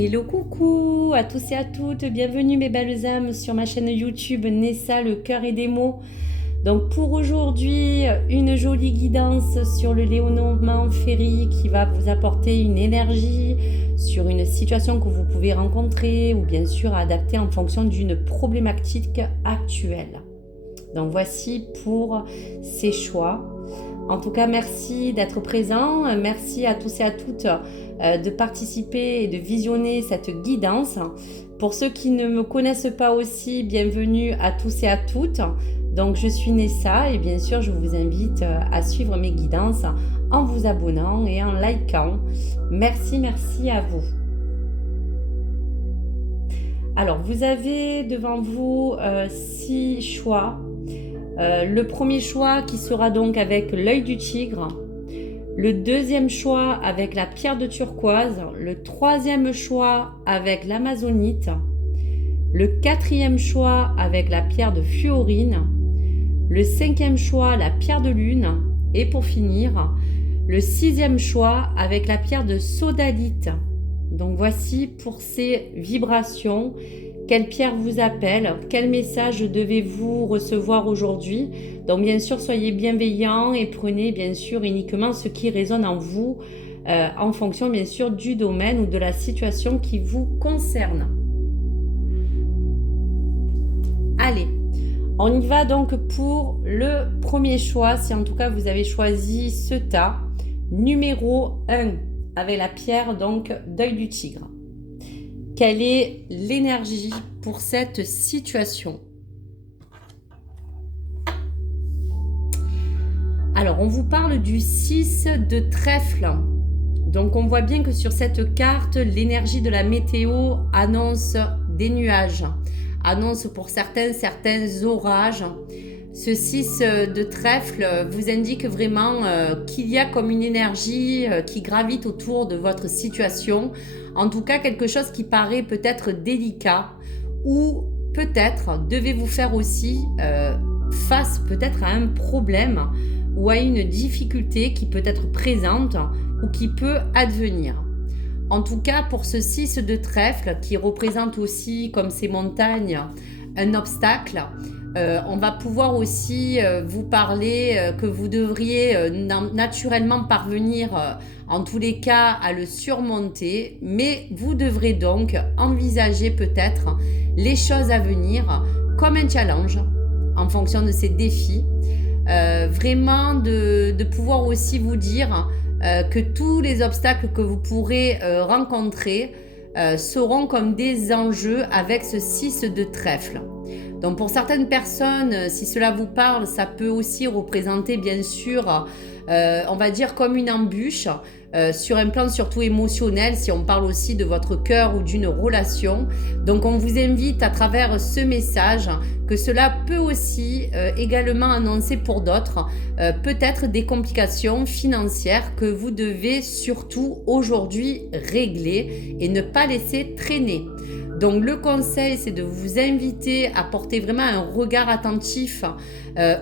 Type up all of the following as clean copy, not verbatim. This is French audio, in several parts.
Hello coucou à tous et à toutes, bienvenue mes belles âmes sur ma chaîne YouTube Nessa, le cœur et des mots. Donc pour aujourd'hui, une jolie guidance sur le Lénormand Ferry qui va vous apporter une énergie sur une situation que vous pouvez rencontrer ou bien sûr adapter en fonction d'une problématique actuelle. Donc voici pour ces choix. En tout cas, merci d'être présent. Merci à tous et à toutes de participer et de visionner cette guidance. Pour ceux qui ne me connaissent pas aussi, bienvenue à tous et à toutes. Donc, je suis Nessa et bien sûr, je vous invite à suivre mes guidances en vous abonnant et en likant. Merci à vous. Alors, vous avez devant vous 6 choix. Le premier choix qui sera donc avec l'œil du tigre, le deuxième choix avec la pierre de turquoise, le troisième choix avec l'amazonite, le quatrième choix avec la pierre de fluorine, le cinquième choix la pierre de lune et pour finir, le sixième choix avec la pierre de sodalite. Donc voici pour ces vibrations. Quelle pierre vous appelle? Quel message devez-vous recevoir aujourd'hui? Donc bien sûr, soyez bienveillants et prenez bien sûr uniquement ce qui résonne en vous en fonction bien sûr du domaine ou de la situation qui vous concerne. Allez, on y va donc pour le premier choix, si en tout cas vous avez choisi ce tas, numéro 1, avec la pierre donc d'œil du tigre. Quelle est l'énergie pour cette situation? Alors, on vous parle du 6 de trèfle. Donc, on voit bien que sur cette carte, l'énergie de la météo annonce des nuages, annonce pour certains orages. Ce 6 de trèfle vous indique vraiment qu'il y a comme une énergie qui gravite autour de votre situation. En tout cas, quelque chose qui paraît peut-être délicat ou peut-être devez-vous faire aussi face peut-être à un problème ou à une difficulté qui peut être présente ou qui peut advenir. En tout cas, pour ce 6 de trèfle qui représente aussi comme ces montagnes un obstacle, on va pouvoir aussi vous parler que vous devriez naturellement parvenir en tous les cas à le surmonter, mais vous devrez donc envisager peut-être les choses à venir comme un challenge en fonction de ces défis. Vraiment de pouvoir aussi vous dire que tous les obstacles que vous pourrez rencontrer seront comme des enjeux avec ce 6 de trèfle. Donc pour certaines personnes, si cela vous parle, ça peut aussi représenter bien sûr, on va dire comme une embûche, sur un plan surtout émotionnel, si on parle aussi de votre cœur ou d'une relation. Donc on vous invite à travers ce message que cela peut aussi également annoncer pour d'autres peut-être des complications financières que vous devez surtout aujourd'hui régler et ne pas laisser traîner. Donc le conseil, c'est de vous inviter à porter vraiment un regard attentif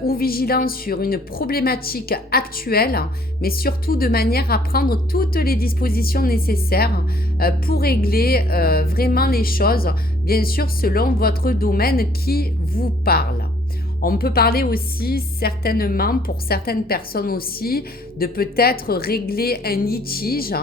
ou vigilant sur une problématique actuelle, mais surtout de manière à prendre toutes les dispositions nécessaires pour régler vraiment les choses, bien sûr selon votre domaine qui vous parle. On peut parler aussi certainement pour certaines personnes aussi de peut-être régler un litige,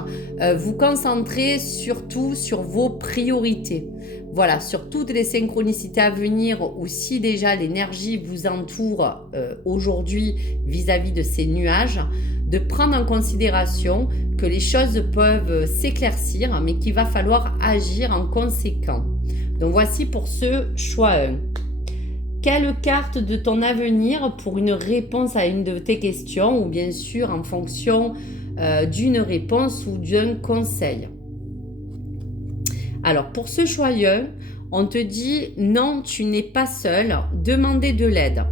vous concentrer surtout sur vos priorités. Voilà, sur toutes les synchronicités à venir ou si déjà l'énergie vous entoure aujourd'hui vis-à-vis de ces nuages, de prendre en considération que les choses peuvent s'éclaircir mais qu'il va falloir agir en conséquent. Donc voici pour ce choix 1. Quelle carte de ton avenir pour une réponse à une de tes questions ou bien sûr en fonction d'une réponse ou d'un conseil? Alors pour ce choix 1, on te dit non, tu n'es pas seul, demandez de l'aide.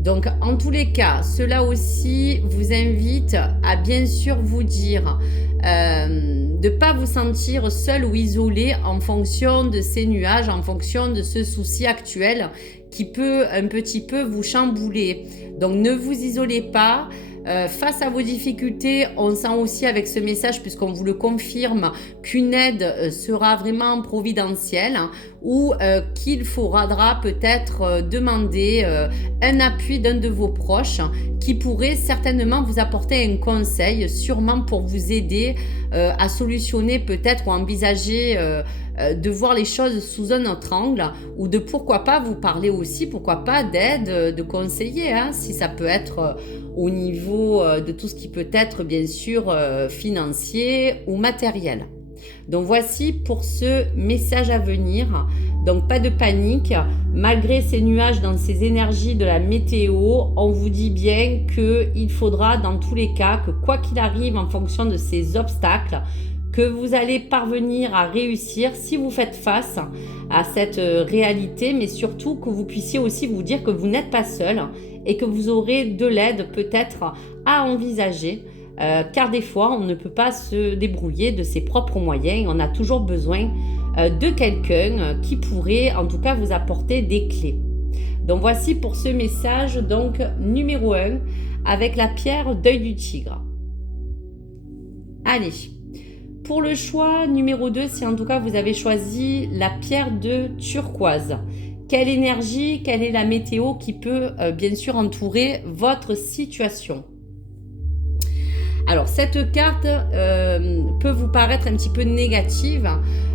Donc en tous les cas, cela aussi vous invite à bien sûr vous dire de ne pas vous sentir seul ou isolé en fonction de ces nuages, en fonction de ce souci actuel qui peut un petit peu vous chambouler. Donc ne vous isolez pas, Face à vos difficultés, on sent aussi avec ce message, puisqu'on vous le confirme, qu'une aide sera vraiment providentielle, ou qu'il faudra peut-être demander un appui d'un de vos proches qui pourrait certainement vous apporter un conseil, sûrement pour vous aider à solutionner peut-être ou envisager de voir les choses sous un autre angle, ou de pourquoi pas vous parler aussi, pourquoi pas d'aide, de conseiller, hein, si ça peut être au niveau de tout ce qui peut être bien sûr financier ou matériel. Donc voici pour ce message à venir. Donc pas de panique, malgré ces nuages dans ces énergies de la météo, on vous dit bien qu'il faudra dans tous les cas que quoi qu'il arrive en fonction de ces obstacles, que vous allez parvenir à réussir si vous faites face à cette réalité, mais surtout que vous puissiez aussi vous dire que vous n'êtes pas seul et que vous aurez de l'aide peut-être à envisager. Car des fois, on ne peut pas se débrouiller de ses propres moyens. On a toujours besoin de quelqu'un qui pourrait en tout cas vous apporter des clés. Donc voici pour ce message donc numéro 1 avec la pierre d'œil du tigre. Allez, pour le choix numéro 2, si en tout cas vous avez choisi la pierre de turquoise, quelle énergie, quelle est la météo qui peut bien sûr entourer votre situation? Alors cette carte peut vous paraître un petit peu négative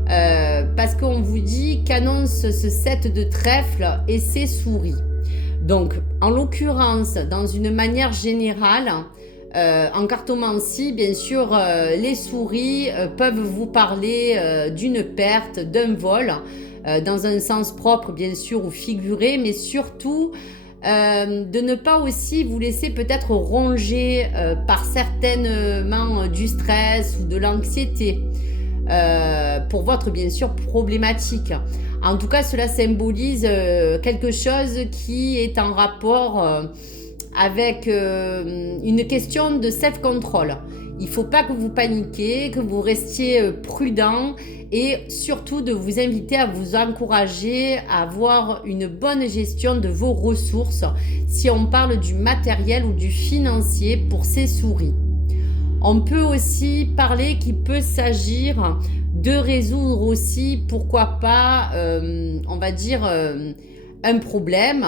parce qu'on vous dit qu'annonce ce 7 de trèfle et ses souris. Donc en l'occurrence, dans une manière générale, en cartomancie, bien sûr, les souris peuvent vous parler d'une perte, d'un vol, dans un sens propre bien sûr ou figuré, mais surtout de ne pas aussi vous laisser peut-être ronger par certainement du stress ou de l'anxiété pour votre bien sûr problématique. En tout cas, cela symbolise quelque chose qui est en rapport avec une question de self-control. Il ne faut pas que vous paniquiez, que vous restiez prudent et surtout de vous inviter à vous encourager à avoir une bonne gestion de vos ressources si on parle du matériel ou du financier pour ces souris. On peut aussi parler qu'il peut s'agir de résoudre aussi, pourquoi pas, on va dire, un problème.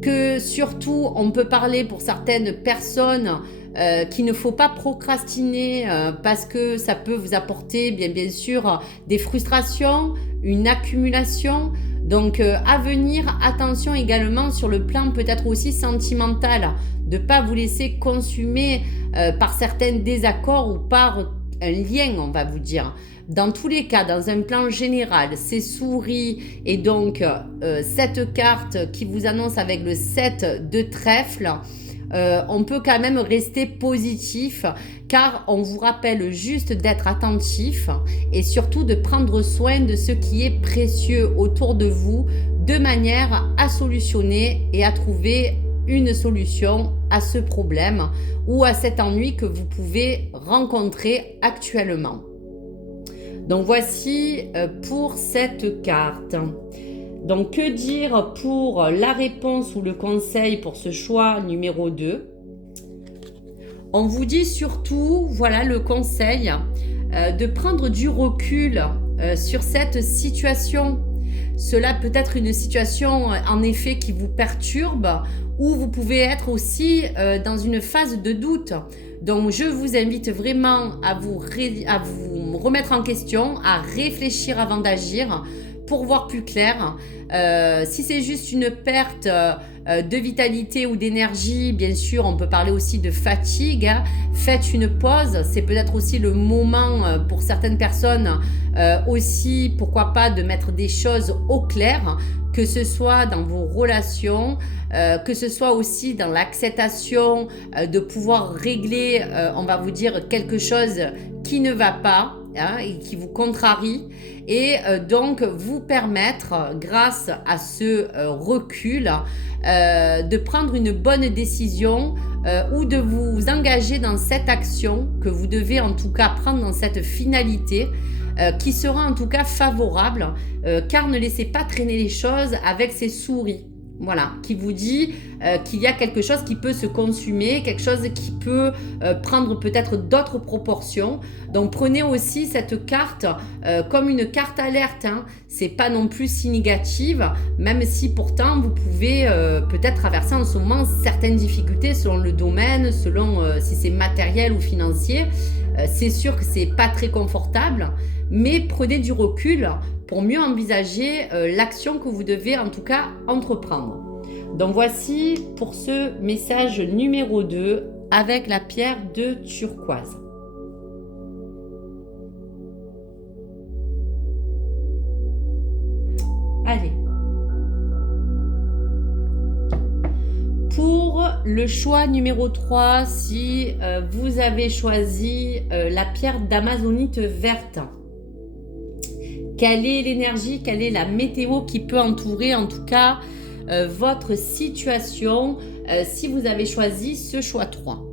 Que surtout, on peut parler pour certaines personnes qu'il ne faut pas procrastiner parce que ça peut vous apporter bien sûr des frustrations, une accumulation. Donc à venir, attention également sur le plan peut-être aussi sentimental, de ne pas vous laisser consumer par certains désaccords ou par un lien, on va vous dire. Dans tous les cas, dans un plan général, ces souris et donc cette carte qui vous annonce avec le 7 de trèfle, on peut quand même rester positif car on vous rappelle juste d'être attentif et surtout de prendre soin de ce qui est précieux autour de vous de manière à solutionner et à trouver une solution à ce problème ou à cet ennui que vous pouvez rencontrer actuellement. Donc voici pour cette carte. Donc que dire pour la réponse ou le conseil pour ce choix numéro 2? On vous dit surtout, voilà le conseil, de prendre du recul sur cette situation. Cela peut être une situation en effet qui vous perturbe ou vous pouvez être aussi dans une phase de doute. Donc je vous invite vraiment à vous remettre en question, à réfléchir avant d'agir pour voir plus clair. Si c'est juste une perte de vitalité ou d'énergie, bien sûr, on peut parler aussi de fatigue. Faites une pause. C'est peut-être aussi le moment pour certaines personnes aussi, pourquoi pas, de mettre des choses au clair, que ce soit dans vos relations, que ce soit aussi dans l'acceptation de pouvoir régler, on va vous dire, quelque chose qui ne va pas. Et qui vous contrarie et donc vous permettre grâce à ce recul de prendre une bonne décision ou de vous engager dans cette action que vous devez en tout cas prendre dans cette finalité qui sera en tout cas favorable car ne laissez pas traîner les choses avec ces souris. Voilà, qui vous dit qu'il y a quelque chose qui peut se consumer, quelque chose qui peut prendre peut-être d'autres proportions. Donc prenez aussi cette carte comme une carte alerte. Hein. C'est pas non plus si négative, même si pourtant vous pouvez peut-être traverser en ce moment certaines difficultés selon le domaine, selon si c'est matériel ou financier. C'est sûr que c'est pas très confortable, mais prenez du recul pour mieux envisager l'action que vous devez en tout cas entreprendre. Donc voici pour ce message numéro 2 avec la pierre de turquoise. Allez. Pour le choix numéro 3, si vous avez choisi la pierre d'amazonite verte, quelle est l'énergie, quelle est la météo qui peut entourer en tout cas votre situation si vous avez choisi ce choix 3?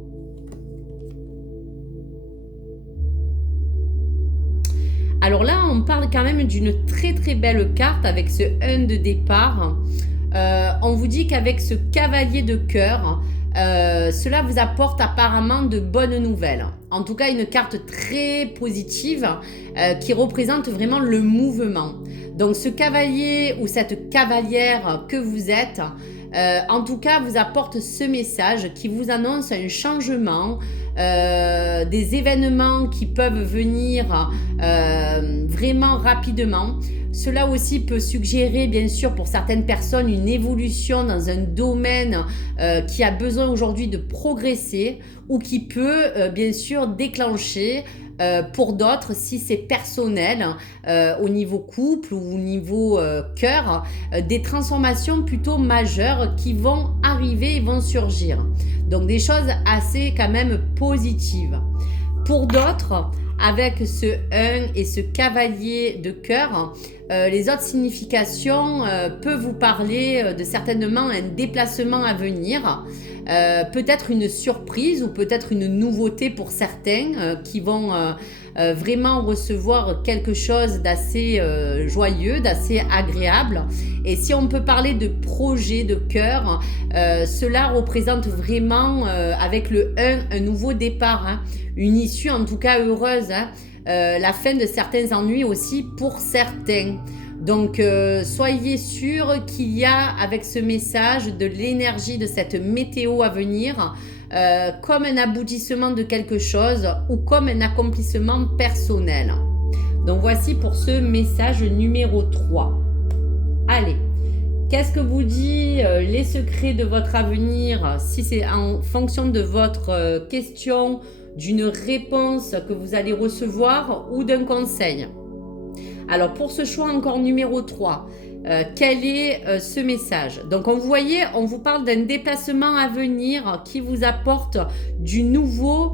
Alors là, on parle quand même d'une très très belle carte avec ce 1 de départ. On vous dit qu'avec ce cavalier de cœur, cela vous apporte apparemment de bonnes nouvelles. En tout cas, une carte très positive qui représente vraiment le mouvement. Donc ce cavalier ou cette cavalière que vous êtes, en tout cas, vous apporte ce message qui vous annonce un changement, des événements qui peuvent venir vraiment rapidement. Cela aussi peut suggérer, bien sûr, pour certaines personnes, une évolution dans un domaine qui a besoin aujourd'hui de progresser ou qui peut, bien sûr, déclencher pour d'autres, si c'est personnel, au niveau couple ou au niveau cœur, des transformations plutôt majeures qui vont arriver et vont surgir. Donc des choses assez quand même positives. Pour d'autres, avec ce 1 et ce cavalier de cœur, les autres significations peuvent vous parler de certainement un déplacement à venir, peut-être une surprise ou peut-être une nouveauté pour certains qui vont vraiment recevoir quelque chose d'assez joyeux, d'assez agréable. Et si on peut parler de projet de cœur, cela représente vraiment avec le 1 un nouveau départ, hein, une issue en tout cas heureuse, hein, la fin de certains ennuis aussi pour certains. Donc soyez sûr qu'il y a avec ce message de l'énergie de cette météo à venir, comme un aboutissement de quelque chose ou comme un accomplissement personnel. Donc voici pour ce message numéro 3. Allez, qu'est-ce que vous dit les secrets de votre avenir, si c'est en fonction de votre question, d'une réponse que vous allez recevoir ou d'un conseil? Alors pour ce choix encore numéro 3, quel est ce message? Donc vous voyez, on vous parle d'un déplacement à venir qui vous apporte du nouveau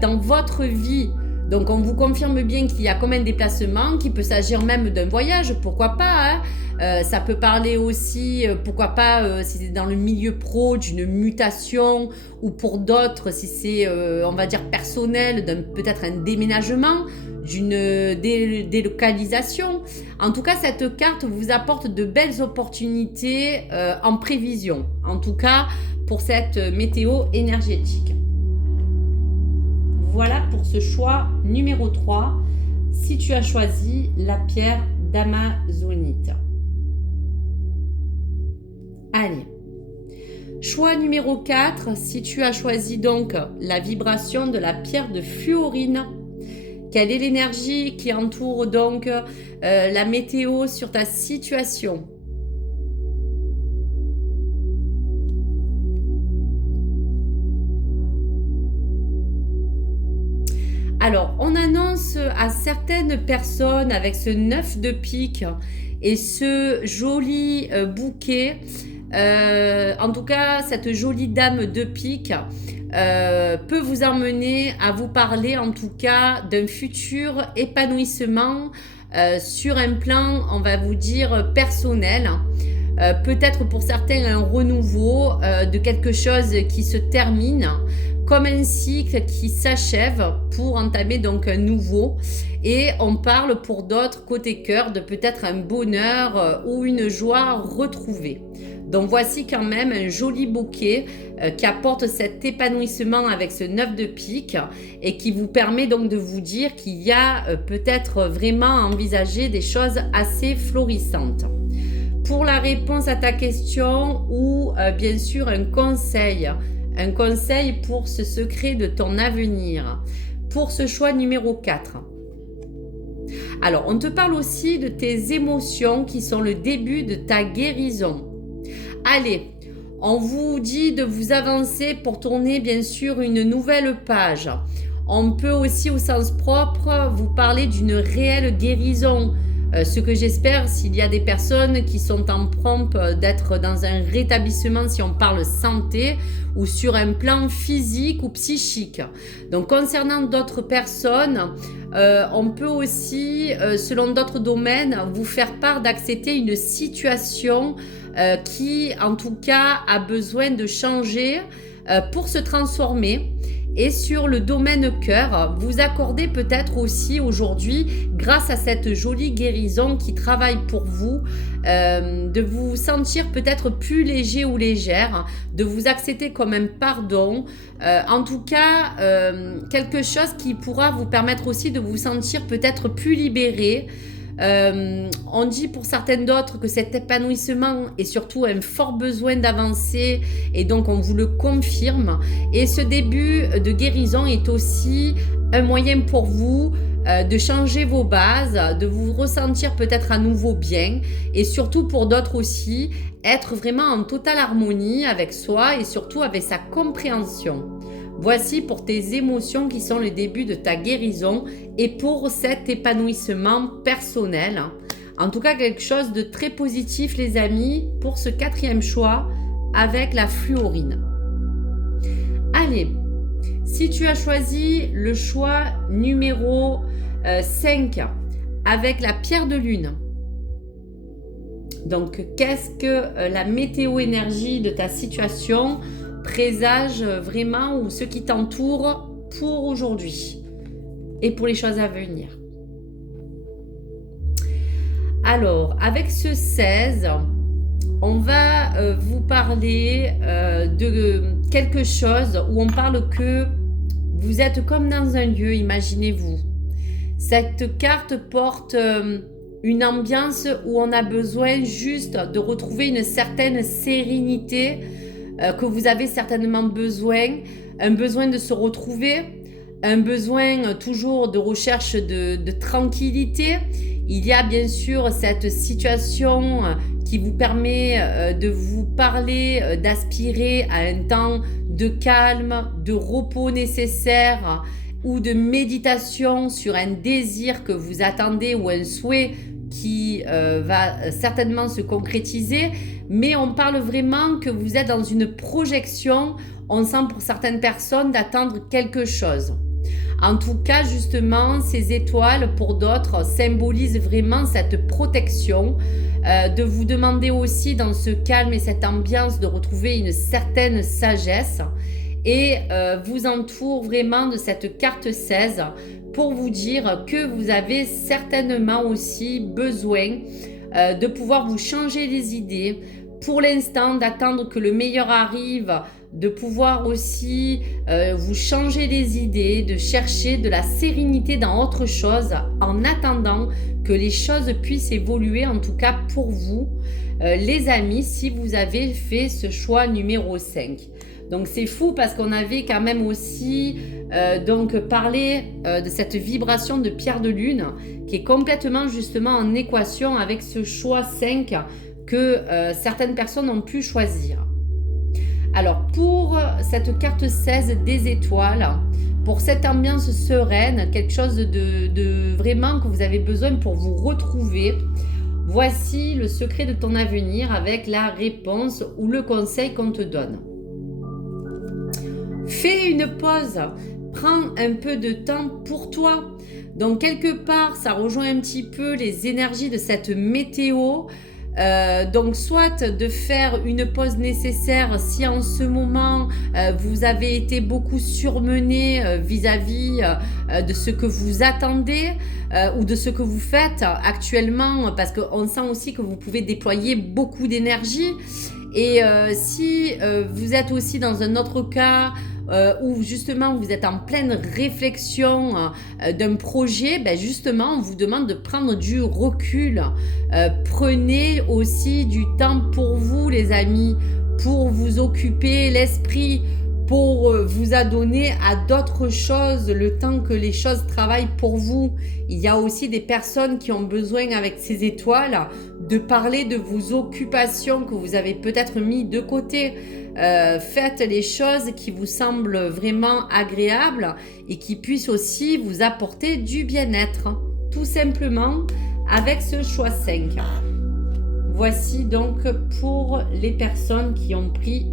dans votre vie. Donc on vous confirme bien qu'il y a comme un déplacement, qu'il peut s'agir même d'un voyage, pourquoi pas, hein. Ça peut parler aussi, pourquoi pas, si c'est dans le milieu pro, d'une mutation, ou pour d'autres, si c'est, on va dire, personnel, peut-être un déménagement, d'une délocalisation. En tout cas, cette carte vous apporte de belles opportunités en prévision, en tout cas pour cette météo énergétique. Voilà pour ce choix numéro 3, si tu as choisi la pierre d'amazonite. Allez. Choix numéro 4, si tu as choisi donc la vibration de la pierre de fluorine. Quelle est l'énergie qui entoure donc la météo sur ta situation? Alors, on annonce à certaines personnes avec ce 9 de pique et ce joli bouquet, en tout cas cette jolie dame de pique, peut vous emmener à vous parler en tout cas d'un futur épanouissement sur un plan, on va vous dire, personnel. Peut-être pour certains un renouveau de quelque chose qui se termine, comme un cycle qui s'achève pour entamer donc un nouveau. Et on parle pour d'autres côté cœur de peut-être un bonheur ou une joie retrouvée. Donc voici quand même un joli bouquet qui apporte cet épanouissement avec ce 9 de pique et qui vous permet donc de vous dire qu'il y a peut-être vraiment à envisager des choses assez florissantes. Pour la réponse à ta question ou bien sûr un conseil pour ce secret de ton avenir, pour ce choix numéro 4. Alors, on te parle aussi de tes émotions qui sont le début de ta guérison. Allez, on vous dit de vous avancer pour tourner bien sûr une nouvelle page. On peut aussi au sens propre vous parler d'une réelle guérison. Ce que j'espère, s'il y a des personnes qui sont en prompt d'être dans un rétablissement, si on parle santé, ou sur un plan physique ou psychique. Donc concernant d'autres personnes, on peut aussi, selon d'autres domaines, vous faire part d'accepter une situation qui, en tout cas, a besoin de changer pour se transformer. Et sur le domaine cœur, vous accordez peut-être aussi aujourd'hui, grâce à cette jolie guérison qui travaille pour vous, de vous sentir peut-être plus léger ou légère, de vous accepter comme un pardon. En tout cas, quelque chose qui pourra vous permettre aussi de vous sentir peut-être plus libéré. On dit pour certaines d'autres que cet épanouissement est surtout un fort besoin d'avancer et donc on vous le confirme. Et ce début de guérison est aussi un moyen pour vous de changer vos bases, de vous ressentir peut-être à nouveau bien et surtout pour d'autres aussi, être vraiment en totale harmonie avec soi et surtout avec sa compréhension. Voici pour tes émotions qui sont le début de ta guérison et pour cet épanouissement personnel. En tout cas, quelque chose de très positif, les amis, pour ce 4e choix avec la fluorine. Allez, si tu as choisi le choix numéro 5 avec la pierre de lune, donc qu'est-ce que la météo-énergie de ta situation présage vraiment ou ce qui t'entoure pour aujourd'hui et pour les choses à venir. Alors, avec ce 16, on va vous parler de quelque chose où on parle que vous êtes comme dans un lieu, imaginez-vous. Cette carte porte une ambiance où on a besoin juste de retrouver une certaine sérénité que vous avez certainement besoin, un besoin de se retrouver, un besoin toujours de recherche de tranquillité. Il y a bien sûr cette situation qui vous permet de vous parler, d'aspirer à un temps de calme, de repos nécessaire ou de méditation sur un désir que vous attendez ou un souhait qui va certainement se concrétiser. Mais on parle vraiment que vous êtes dans une projection, on sent pour certaines personnes d'attendre quelque chose. En tout cas, justement, ces étoiles, pour d'autres, symbolisent vraiment cette protection, de vous demander aussi dans ce calme et cette ambiance de retrouver une certaine sagesse et vous entoure vraiment de cette carte 16 pour vous dire que vous avez certainement aussi besoin de pouvoir vous changer les idées, pour l'instant d'attendre que le meilleur arrive, de pouvoir aussi vous changer les idées, de chercher de la sérénité dans autre chose en attendant que les choses puissent évoluer, en tout cas pour vous, les amis, si vous avez fait ce choix numéro 5. Donc c'est fou parce qu'on avait quand même aussi donc parlé de cette vibration de pierre de lune qui est complètement justement en équation avec ce choix 5 que certaines personnes ont pu choisir. Alors pour cette carte 16 des étoiles, pour cette ambiance sereine, quelque chose de vraiment que vous avez besoin pour vous retrouver, voici le secret de ton avenir avec la réponse ou le conseil qu'on te donne. Fais une pause, prends un peu de temps pour toi. Donc quelque part, ça rejoint un petit peu les énergies de cette météo. Donc soit de faire une pause nécessaire si en ce moment vous avez été beaucoup surmené vis-à-vis de ce que vous attendez ou de ce que vous faites actuellement, parce qu'on sent aussi que vous pouvez déployer beaucoup d'énergie. Et si vous êtes aussi dans un autre cas où justement vous êtes en pleine réflexion d'un projet, ben justement on vous demande de prendre du recul. Prenez aussi du temps pour vous les amis, pour vous occuper l'esprit, pour vous adonner à d'autres choses, le temps que les choses travaillent pour vous. Il y a aussi des personnes qui ont besoin avec ces étoiles de parler de vos occupations que vous avez peut-être mis de côté. Faites les choses qui vous semblent vraiment agréables et qui puissent aussi vous apporter du bien-être, tout simplement avec ce choix 5. Voici donc pour les personnes qui ont pris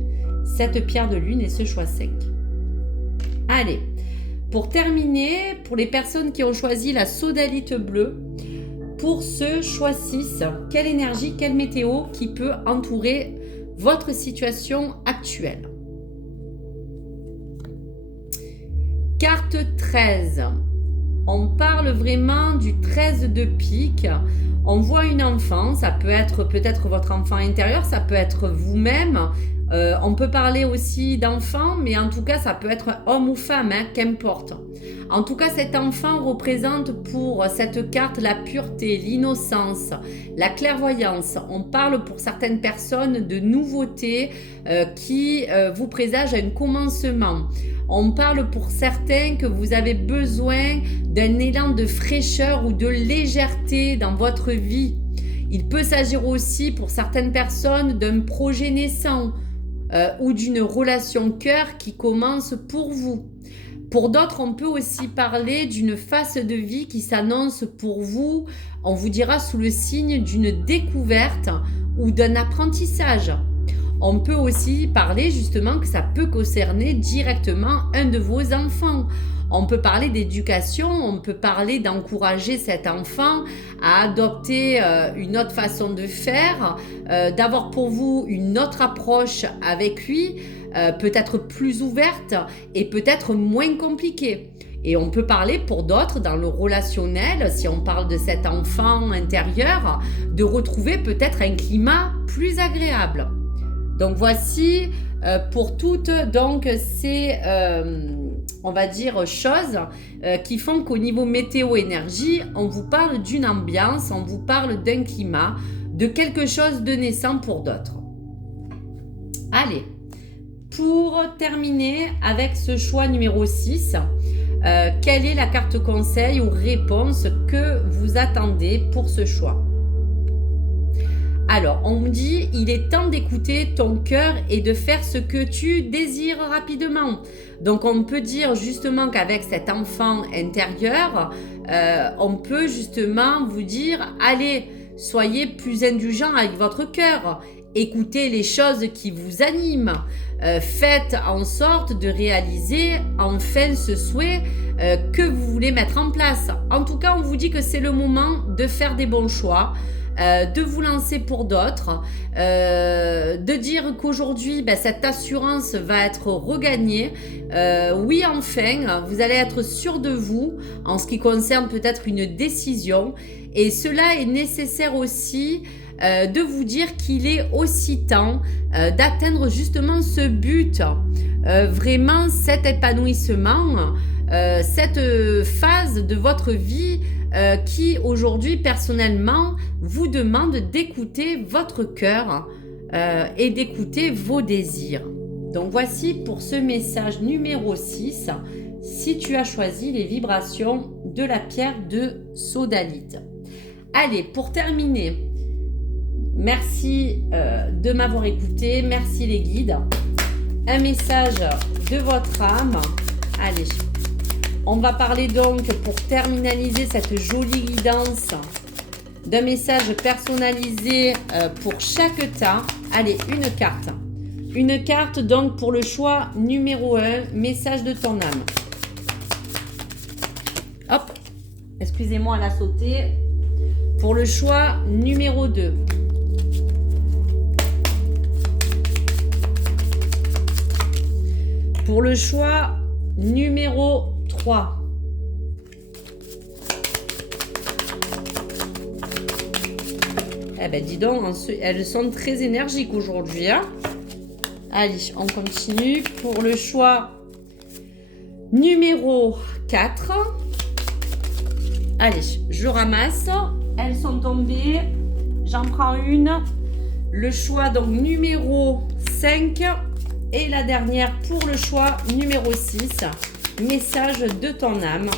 cette pierre de lune et ce choix 5. Allez, pour terminer, pour les personnes qui ont choisi la sodalite bleue, pour ce choix 6, quelle énergie, quelle météo qui peut entourer votre situation actuelle? Carte 13. On parle vraiment du 13 de pique. On voit une enfant, ça peut être peut-être votre enfant intérieur, ça peut être vous-même. On peut parler aussi d'enfant, mais en tout cas, ça peut être homme ou femme, hein, qu'importe. En tout cas, cet enfant représente pour cette carte la pureté, l'innocence, la clairvoyance. On parle pour certaines personnes de nouveautés qui vous présagent un commencement. On parle pour certains que vous avez besoin d'un élan de fraîcheur ou de légèreté dans votre vie. Il peut s'agir aussi pour certaines personnes d'un projet naissant ou d'une relation cœur qui commence pour vous. Pour d'autres, on peut aussi parler d'une phase de vie qui s'annonce pour vous, on vous dira sous le signe d'une découverte ou d'un apprentissage. On peut aussi parler justement que ça peut concerner directement un de vos enfants. On peut parler d'éducation, on peut parler d'encourager cet enfant à adopter une autre façon de faire, d'avoir pour vous une autre approche avec lui, peut-être plus ouverte et peut-être moins compliquée. Et on peut parler pour d'autres dans le relationnel, si on parle de cet enfant intérieur, de retrouver peut-être un climat plus agréable. Donc voici pour toutes donc ces on va dire choses qui font qu'au niveau météo-énergie, on vous parle d'une ambiance, on vous parle d'un climat, de quelque chose de naissant pour d'autres. Allez, pour terminer avec ce choix numéro 6, quelle est la carte conseil ou réponse que vous attendez pour ce choix? Alors, on me dit, il est temps d'écouter ton cœur et de faire ce que tu désires rapidement. Donc, on peut dire justement qu'avec cet enfant intérieur, on peut justement vous dire, allez, soyez plus indulgent avec votre cœur. Écoutez les choses qui vous animent. Faites en sorte de réaliser enfin ce souhait que vous voulez mettre en place. En tout cas, on vous dit que c'est le moment de faire des bons choix. De vous lancer pour d'autres, de dire qu'aujourd'hui cette assurance va être regagnée. Oui, enfin, vous allez être sûr de vous en ce qui concerne peut-être une décision, et cela est nécessaire aussi de vous dire qu'il est aussi temps d'atteindre justement ce but, vraiment cet épanouissement, cette phase de votre vie qui aujourd'hui personnellement vous demande d'écouter votre cœur et d'écouter vos désirs. Donc voici pour ce message numéro 6, si tu as choisi les vibrations de la pierre de sodalite. Allez, pour terminer, merci de m'avoir écouté, merci les guides. Un message de votre âme. Allez, on va parler donc, pour terminaliser cette jolie guidance, d'un message personnalisé pour chaque tas. Allez, une carte. Une carte donc pour le choix numéro 1, message de ton âme. Hop, excusez-moi, elle a sauté. Pour le choix numéro 2. Pour le choix numéro 3. Eh ben dis donc, elles sont très énergiques aujourd'hui. Hein. Allez, on continue pour le choix numéro 4. Allez, je ramasse. Elles sont tombées. J'en prends une. Le choix donc numéro 5. Et la dernière pour le choix numéro 6. Message de ton âme.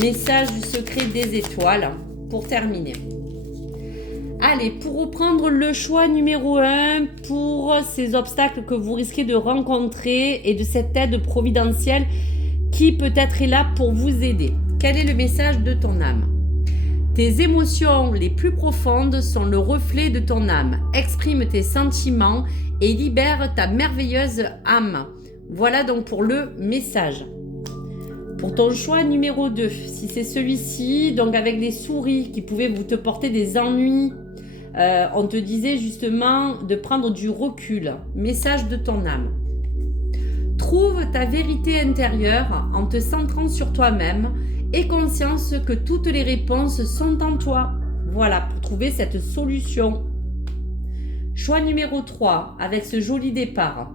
Message du secret des étoiles. Pour terminer. Allez, pour reprendre le choix numéro 1 pour ces obstacles que vous risquez de rencontrer et de cette aide providentielle qui peut-être est là pour vous aider. Quel est le message de ton âme? Tes émotions les plus profondes sont le reflet de ton âme. Exprime tes sentiments et libère ta merveilleuse âme. Voilà donc pour le message. Pour ton choix numéro 2, si c'est celui-ci, donc avec les souris qui pouvaient vous te porter des ennuis, on te disait justement de prendre du recul. Message de ton âme. Trouve ta vérité intérieure en te centrant sur toi-même et conscience que toutes les réponses sont en toi. Voilà, pour trouver cette solution. Choix numéro 3, avec ce joli départ.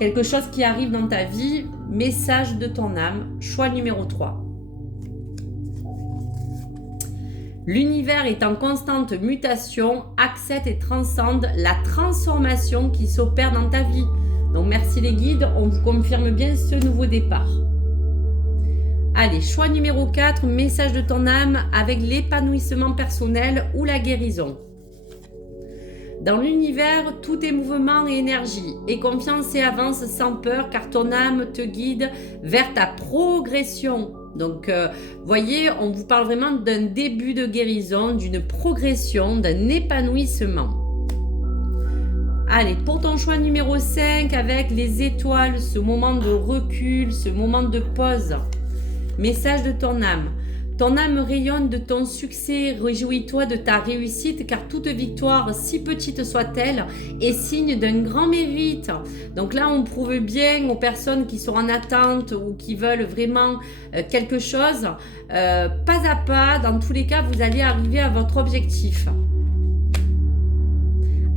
Quelque chose qui arrive dans ta vie, message de ton âme, choix numéro 3. L'univers est en constante mutation, accepte et transcende la transformation qui s'opère dans ta vie. Donc merci les guides, on vous confirme bien ce nouveau départ. Allez, choix numéro 4, message de ton âme avec l'épanouissement personnel ou la guérison. Dans l'univers, tout est mouvement et énergie. Aie confiance et avance sans peur car ton âme te guide vers ta progression. Donc, voyez, on vous parle vraiment d'un début de guérison, d'une progression, d'un épanouissement. Allez, pour ton choix numéro 5, avec les étoiles, ce moment de recul, ce moment de pause. Message de ton âme. Ton âme rayonne de ton succès, réjouis-toi de ta réussite car toute victoire, si petite soit-elle, est signe d'un grand mérite. Donc là, on prouve bien aux personnes qui sont en attente ou qui veulent vraiment quelque chose, pas à pas, dans tous les cas, vous allez arriver à votre objectif.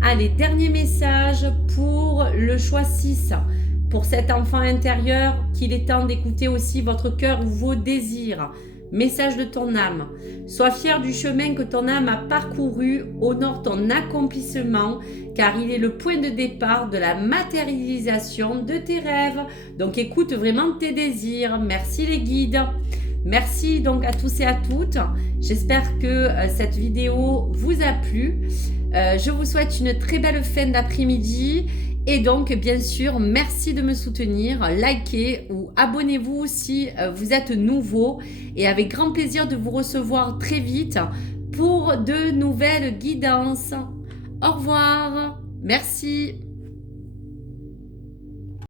Allez, dernier message pour le choix 6. Pour cet enfant intérieur, qu'il est temps d'écouter aussi votre cœur ou vos désirs. Message de ton âme. Sois fier du chemin que ton âme a parcouru, honore ton accomplissement, car il est le point de départ de la matérialisation de tes rêves. Donc écoute vraiment tes désirs. Merci les guides. Merci donc à tous et à toutes. J'espère que cette vidéo vous a plu. Je vous souhaite une très belle fin d'après-midi. Et donc, bien sûr, merci de me soutenir, likez ou abonnez-vous si vous êtes nouveau. Et avec grand plaisir de vous recevoir très vite pour de nouvelles guidances. Au revoir, merci.